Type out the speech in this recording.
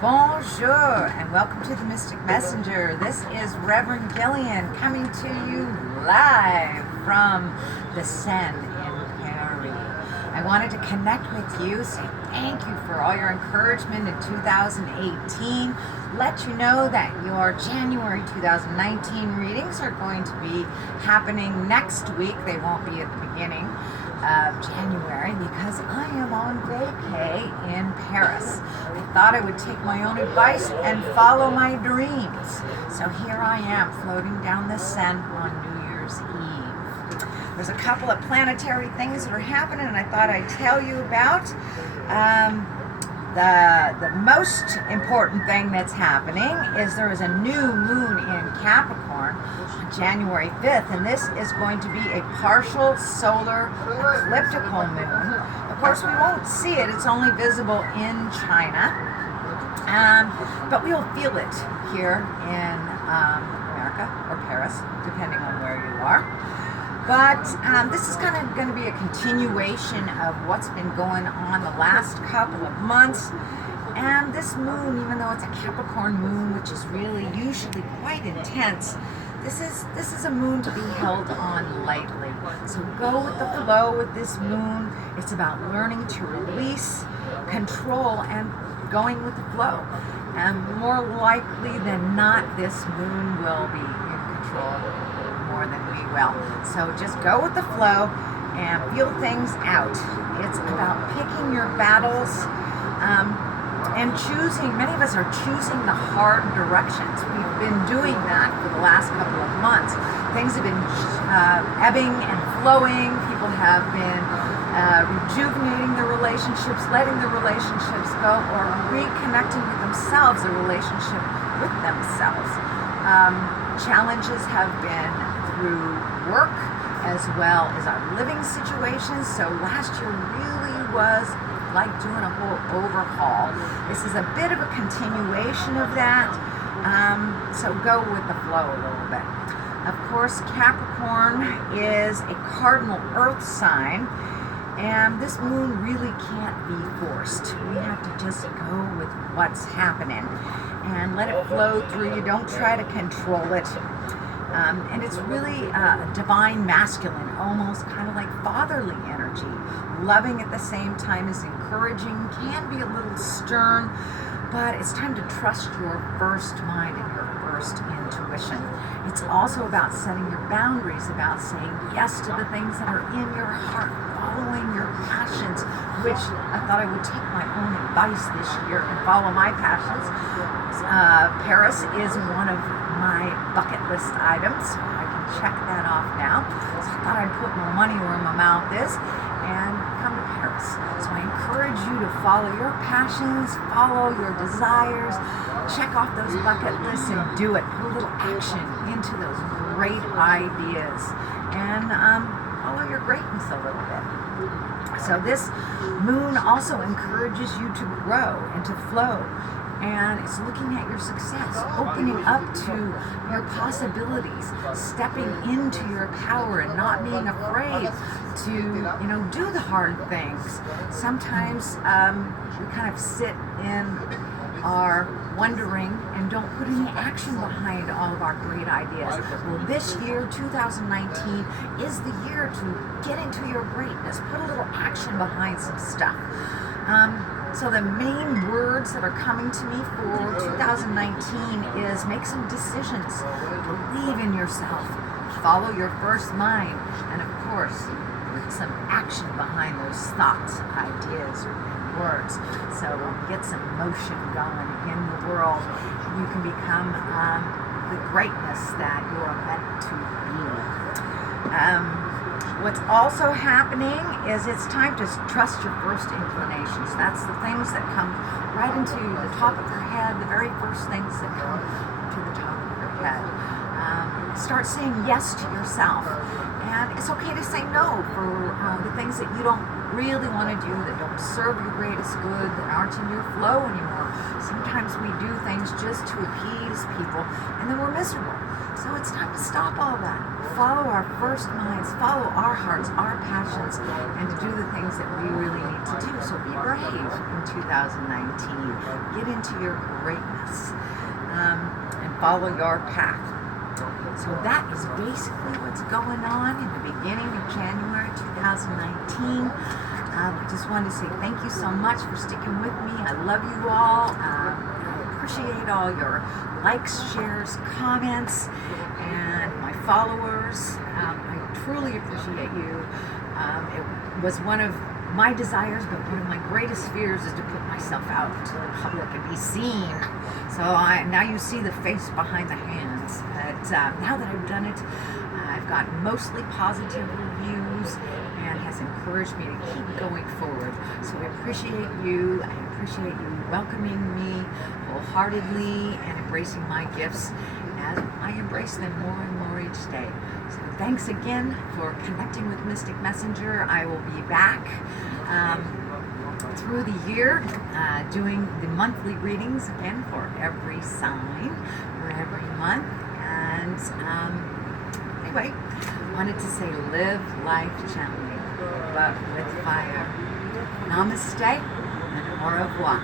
Bonjour and welcome to the Mystic Messenger. This is Reverend Gillian coming to you live from the Seine in Paris. I wanted to connect with you, say thank you for all your encouragement in 2018. Let you know that your January 2019 readings are going to be happening next week. They won't be at the beginning of January because I am on vacay in Paris. I thought I would take my own advice and follow my dreams. So here I am floating down the Seine on New Year's Eve. There's a couple of planetary things that are happening and I thought I'd tell you about. The most important thing that's happening is there is a new moon in Capricorn on January 5th, and this is going to be a partial solar ecliptical moon. Of course, we won't see it. It's only visible in China, but we'll feel it here in America or Paris, depending on where you are. But this is kind of going to be a continuation of what's been going on the last couple of months. And this moon, even though it's a Capricorn moon, which is really usually quite intense, this is a moon to be held on lightly. So go with the flow with this moon. It's about learning to release, control, and going with the flow. And more likely than not, this moon will be in control more than we will. So just go with the flow and feel things out. It's about picking your battles and choosing. Many of us are choosing the hard directions. We've been doing that for the last couple of months. Things have been ebbing and flowing. People have been rejuvenating their relationships, letting the relationships go, or reconnecting with themselves, a relationship with themselves. Challenges have been through work as well as our living situations. So last year really was like doing a whole overhaul. This is a bit of a continuation of that. So go with the flow a little bit. Of course, Capricorn is a cardinal earth sign, and this moon really can't be forced. We have to just go with what's happening and let it flow through you. Don't try to control it. And it's really a divine masculine, almost kind of like fatherly energy. Loving at the same time as encouraging, can be a little stern, but it's time to trust your first mind and your first intuition. It's also about setting your boundaries, about saying yes to the things that are in your heart, following your passions, which I thought I would take my own advice this year and follow my passions. Paris is one of my bucket list items, so I can check that off now. So I thought I'd put my money where my mouth is and come to Paris. So I encourage you to follow your passions, follow your desires, check off those bucket lists and do it. Put a little action into those great ideas and follow your greatness a little bit. So this moon also encourages you to grow and to flow. And it's looking at your success, opening up to your possibilities, stepping into your power and not being afraid to, do the hard things. Sometimes we kind of sit in our wondering and don't put any action behind all of our great ideas. Well, this year, 2019, is the year to get into your greatness, put a little action behind some stuff. So the main words that are coming to me for 2019 is make some decisions, believe in yourself, follow your first mind, and of course, put some action behind those thoughts, ideas, and words. So get some motion going in the world. You can become the greatness that you are meant to be. What's also happening is it's time to trust your first inclinations. That's the things that come right into the top of your head, the very first things that come to the top of your head. Start saying yes to yourself. And it's okay to say no for the things that you don't really want to do that don't serve your greatest good, that aren't in your flow anymore. Sometimes we do things just to appease people, and then we're miserable. So it's time to stop all that. Follow our first minds, follow our hearts, our passions, and to do the things that we really need to do. So be brave in 2019. Get into your greatness, and follow your path. So that is basically what's going on in the beginning of January 2019. I just wanted to say thank you so much for sticking with me. I love you all. I appreciate all your likes, shares, comments, and my followers. I truly appreciate you. It was one of my desires, but one of my greatest fears is to put myself out to the public and be seen. So now you see the face behind the hands. But now that I've done it, I've got mostly positive reviews and has encouraged me to keep going forward. So I appreciate you. I appreciate you welcoming me wholeheartedly and embracing my gifts as I embrace them more and more each day. So thanks again for connecting with Mystic Messenger. I will be back through the year doing the monthly readings again for every sign for every month. And anyway, wanted to say live life gently, but with fire. Namaste and au revoir.